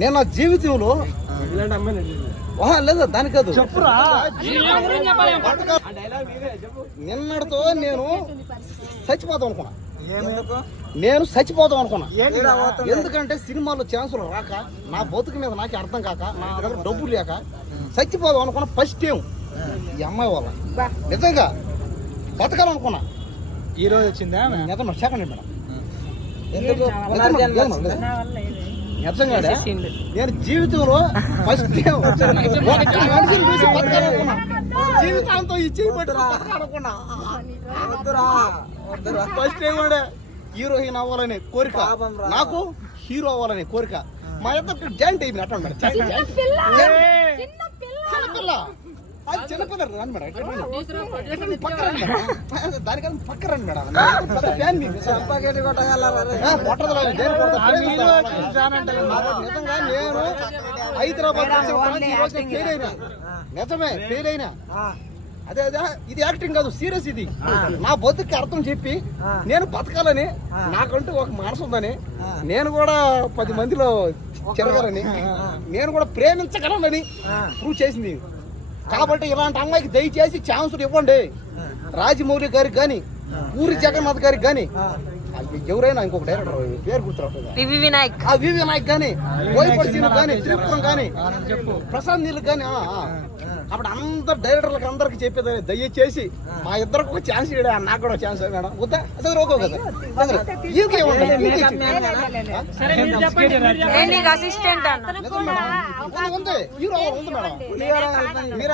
నేను నా జీవితంలో లేదు దాని కాదు. చెప్పురా. నిన్నటితో నేను చచ్చిపోతాం అనుకున్నా. నేను చచ్చిపోతాం అనుకున్నా. ఎందుకంటే సినిమాలో ఛాన్సులు రాక నా బతుకు మీద నాకే అర్థం కాక నా దగ్గర డబ్బులు లేక చచ్చిపోదాం అనుకున్న ఫస్ట్ టైం ఈ అమ్మాయి వల్ల. నిజంగా బతకాలనుకున్నా. ఈ రోజు వచ్చిందా ఆమె? నిజం సెకండ్ మేడం. ఎందుకు నిజం. నిజంగా నేను జీవితంలో ఫస్ట్ టైం ఒక్క మనిషిని చూసి బతకాలనుకున్నా. జీవితాంతం ఈ చేయి పట్టుకుని బతకాలనుకున్నా. వద్దురా. వద్దురా. ఫస్ట్ టైం కూడా హీరోయిన్ అవ్వాలనే కోరిక. నాకు హీరో అవ్వాలనే కోరిక. మా ఇద్దరికి జాయింట్ అయిపోయింది అట్లా మేడం జాయింట్ జాయింట్ చిన్నపిల్ల అది చిన్నపిల్ల రండి మేడం ఇక్కడ రండి. పక్క రండి మేడం. దానికన్నా పక్క రండి మేడం. ఫ్యాన్. నిజంగా నేను హైదరాబాద్ నిజమే ఫెయిల్ అయినా ఆ, అదే అదే ఇది యాక్టింగ్ కాదు సీరియస్ ఇది. నా బతుకి అర్థం చెప్పి నేను బతకాలని నాకంటూ ఒక మనసు ఉందని నేను కూడా పది మందిలో తిరగాలని నేను కూడా ప్రేమించగలనని ప్రూవ్ చేసింది. కాబట్టి ఇలాంటి అమ్మాయికి దయచేసి ఛాన్స్ ఇవ్వండి. రాజమౌళి గారికి కానీ పూరి జగన్నాథ్ గారికి కానీ. ఎవరైనా ఇంకొక డైరెక్టర్ పేరు వినాయక్. ఆ వివి నాయక్ కానీ బోయపడి కానీ త్రిపురం కానీ ఆ, చెప్పు. ప్రశాంత్ నీళ్ళు కానీ అప్పుడు అందరు డైరెక్టర్లకు అందరికి చెప్పేది దయచేసి మా ఇద్దరికి ఒక ఛాన్స్ ఇవ్వడా నాకు కూడా ఛాన్స్ మేడం. వద్దా? అసలు కదా? అసిస్టెంట్. ఉంది, మేడం. మీరు